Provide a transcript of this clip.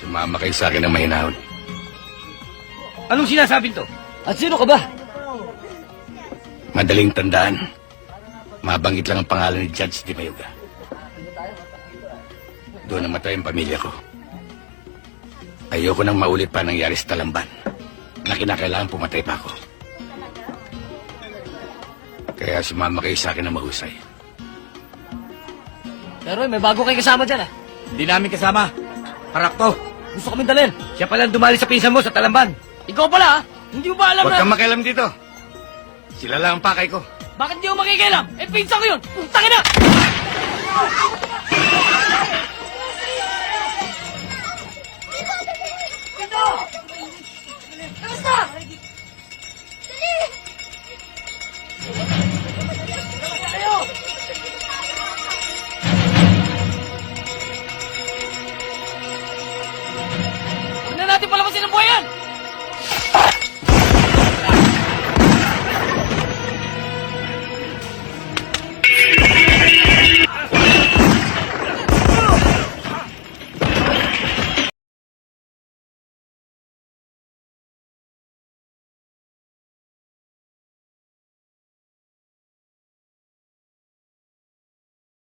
Sumama kayo sa akin ng mahinahon. Anong sinasabi to? At sino ka ba? Madaling tandaan. Mabanggit lang ang pangalan ni Judge Di Mayuga. Doon namatay ang pamilya ko. Ayoko nang maulit pa nangyari sa Talamban na kinakailangan pumatay pa ako. Kaya sumama kayo sa akin ng mahusay. Pero may bago kayo kasama dyan ah. Hindi namin kasama. Parak to. Gusto kami dalhin. Siya pala ang dumali sa pinsan mo sa Talamban. Ikaw pala ah. Hindi mo ba alam Huwag na... kang makialam dito. Sila lang ang pakay ko. Bakit di mo makikialam? Eh, pinsan ko yun! Putangin na! Kamusta? Huwag na natin palabasin ang buhay yan!